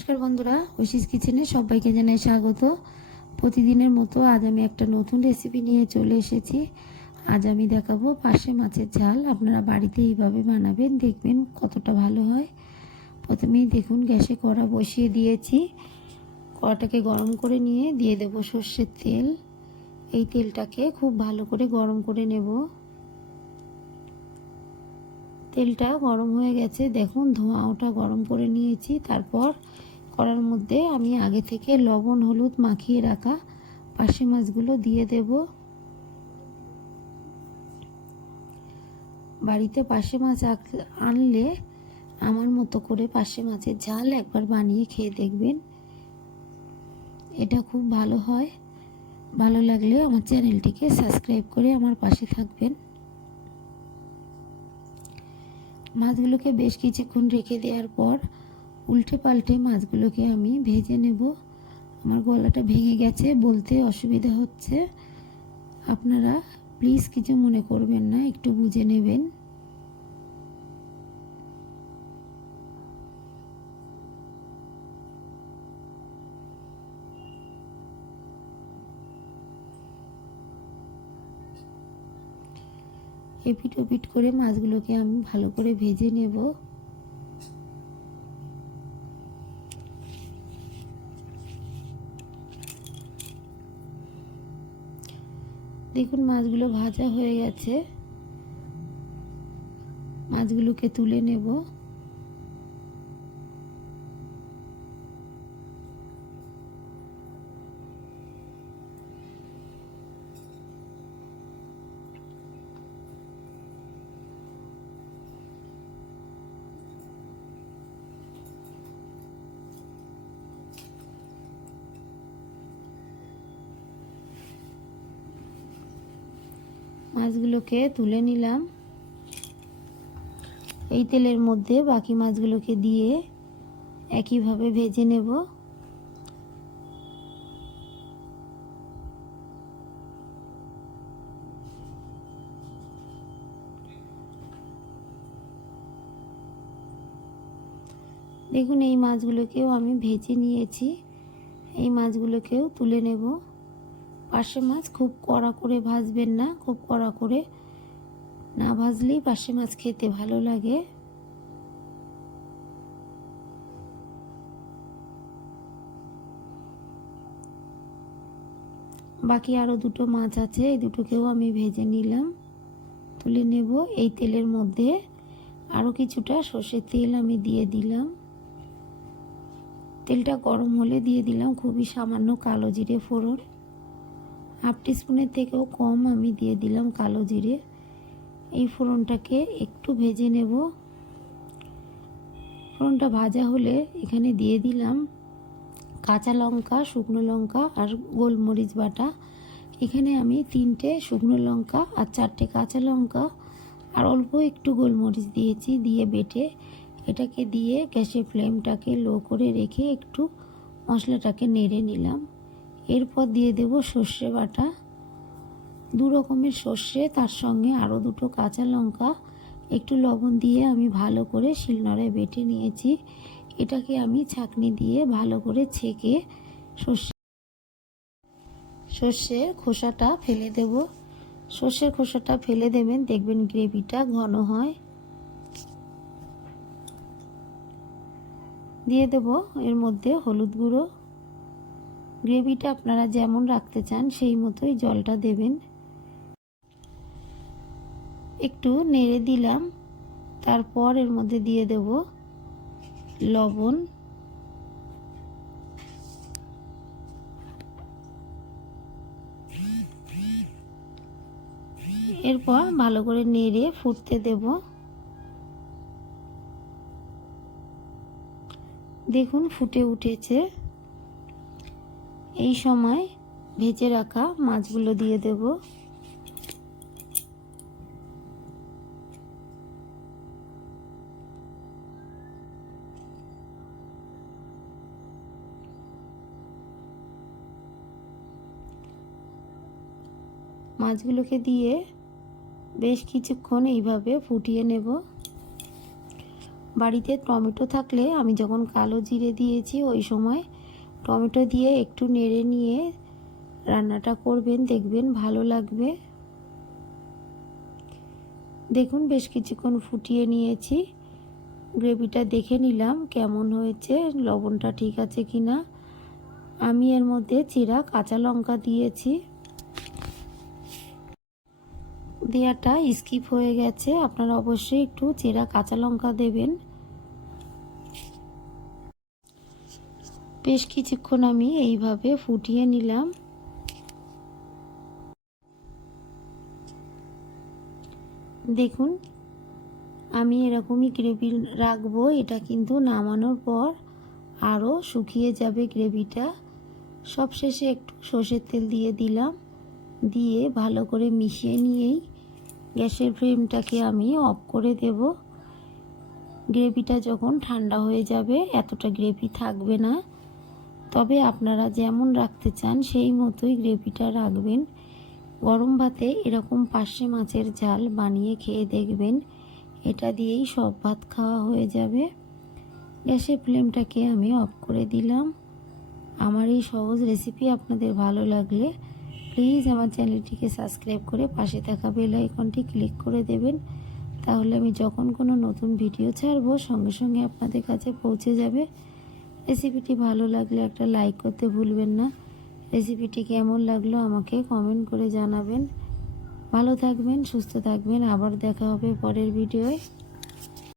নমস্কার বন্ধুরা, ঐশিস কিচেনে সবাইকে জানাই স্বাগত। প্রতিদিনের মতো আজ আমি একটা নতুন রেসিপি নিয়ে চলে এসেছি। আজ আমি দেখাবো পাশে মাছের ঝাল। আপনারা বাড়িতে এইভাবে বানাবেন, দেখবেন কতটা ভালো হয়। প্রথমেই দেখুন, গ্যাসে কড়া বসিয়ে দিয়েছি। কড়াটাকে গরম করে নিয়ে দিয়ে দেব সর্ষের তেল। এই তেলটাকে খুব ভালো করে গরম করে নেব। তেলটা গরম হয়ে গেছে, দেখুন ধোঁয়া ওটা গরম করে নিয়েছি। তারপর কড়ার মধ্যে আমি আগে থেকে লবণ, হলুদ মাখিয়ে রাখা পাশে মাছগুলো দিয়ে দেব। বাড়িতে পাশে মাছ আনলে আমার মতো করে পাশে মাছের ঝাল একবার বানিয়ে খেয়ে দেখবেন। এটা খুব ভালো হয়। ভালো লাগলে আমার চ্যানেলটিকে সাবস্ক্রাইব করে আমার পাশে থাকবেন। মাছগুলোকে বেশ কিছুক্ষণ রেখে দেওয়ার পর উল্টে পাল্টে মাছগুলোকে আমি ভেজে নেব। আমার গলাটা ভেঙে গেছে, বলতে অসুবিধা হচ্ছে। আপনারা প্লিজ কিছু মনে করবেন না, একটু বুঝে নেবেন। এপিট ওপিট করে মাছগুলোকে আমি ভালো করে ভেজে নেব। দেখুন মাছগুলো ভাজা হয়ে গেছে। মাছগুলোকে তুলে নেব। মাছগুলোকে তুলে নিলাম। এই তেলের মধ্যে বাকি মাছগুলোকে দিয়ে একইভাবে ভেজে নেব। দেখুন, এই মাছগুলোকেও আমি ভেজে নিয়েছি। এই মাছগুলোকেও তুলে নেব। পার্শে মাছ খুব কড়া করে ভাজবেন না, খুব কড়া করে না ভাজলেই পার্শে মাছ খেতে ভালো লাগে। বাকি আরও দুটো মাছ আছে, এই দুটোকেও আমি ভেজে নিলাম, তুলে নেব এই তেলের মধ্যে। আরও কিছুটা সর্ষের তেল আমি দিয়ে দিলাম। তেলটা গরম হলে দিয়ে দিলাম খুবই সামান্য কালো জিরে ফোড়ন। হাফ টিস্পুনের থেকেও কম আমি দিয়ে দিলাম কালো জিরে। এই ফোড়নটাকে একটু ভেজে নেব। ফোড়নটা ভাজা হলে এখানে দিয়ে দিলাম কাঁচা লঙ্কা, শুকনো লঙ্কা আর গোলমরিচ বাটা। এখানে আমি তিনটে শুকনো লঙ্কা আর চারটে কাঁচা লঙ্কা আর অল্প একটু গোলমরিচ দিয়েছি দিয়ে বেটে। এটাকে দিয়ে গ্যাসের ফ্লেমটাকে লো করে রেখে একটু মশলাটাকে নেড়ে নিলাম। এরপর দিয়ে দেব সর্ষে বাটা। দু রকমের সর্ষে, তার সঙ্গে আরও দুটো কাঁচা লঙ্কা। একটু লবণ দিয়ে আমি ভালো করে শিলনোড়ায় বেটে নিয়েছি। এটাকে আমি ছাকনি দিয়ে ভালো করে ছেঁকে সর্ষে সর্ষের খোসাটা ফেলে দেব। সর্ষের খোসাটা ফেলে দেবেন, দেখবেন গ্রেভিটা ঘন হয়। দিয়ে দেব এর মধ্যে হলুদ গুঁড়ো। গ্রেভিটা আপনারা যেমন রাখতে চান, সেই মতোই জলটা দেবেন। একটু নেড়ে দিলাম, তারপর এর মধ্যে দিয়ে দেব লবণ। এরপর ভালো করে নেড়ে ফুটতে দেব। দেখুন ফুটে উঠেছে। এই সময় ভেজে রাখা মাছগুলো দিয়ে দেব। মাছগুলোকে দিয়ে বেশ কিছুক্ষণ এইভাবে ফুটিয়ে নেব। বাড়িতে টমেটো থাকলে আমি যখন কালো জিরে দিয়েছি, ওই সময় টমেটো দিয়ে একটু নেড়ে নিয়ে রান্নাটা করবেন, দেখবেন ভালো লাগবে। দেখুন, বেশ কিছুক্ষণ ফুটিয়ে নিয়েছি। গ্রেভিটা দেখে নিলাম কেমন হয়েছে, লবণটা ঠিক আছে কি না আমি এর মধ্যে চিরা কাঁচা লঙ্কা দিয়েছি। দেওয়াটা স্কিপ হয়ে গেছে, আপনারা অবশ্যই একটু চেরা কাঁচা লঙ্কা দেবেন। বেশ কিছুক্ষণ আমি এইভাবে ফুটিয়ে নিলাম। দেখুন, আমি এরকমই গ্রেভি রাখব, এটা কিন্তু নামানোর পর আরও শুকিয়ে যাবে গ্রেভিটা। সবশেষে একটু সর্ষের তেল দিয়ে দিলাম, দিয়ে ভালো করে মিশিয়ে নিয়েই গ্যাসের ফ্লেমটাকে আমি অফ করে দেব। গ্রেভিটা যখন ঠান্ডা হয়ে যাবে, এতটা গ্রেভি থাকবে না। তবে আপনারা যেমন রাখতে চান, সেই মতোই গ্রেভিটা রাখবেন। গরম ভাতে এরকম পার্শে মাছের ঝাল বানিয়ে খেয়ে দেখবেন। এটা দিয়েই সব ভাত খাওয়া হয়ে যাবে। গ্যাসের ফ্লেমটাকে আমি অফ করে দিলাম। আমার এই সহজ রেসিপি আপনাদের ভালো লাগলে প্লিজ আমার চ্যানেলটিকে সাবস্ক্রাইব করে পাশে থাকা বেল আইকনটি ক্লিক করে দেবেন। তাহলে আমি যখন কোনো নতুন ভিডিও ছাড়বো, সঙ্গে সঙ্গে আপনাদের কাছে পৌঁছে যাবে। রেসিপিটি ভালো লাগলে একটা লাইক করতে ভুলবেন না। রেসিপিটি কেমন লাগল আমাকে কমেন্ট করে জানাবেন। ভালো থাকবেন, সুস্থ থাকবেন। আবার দেখা হবে পরের ভিডিওয়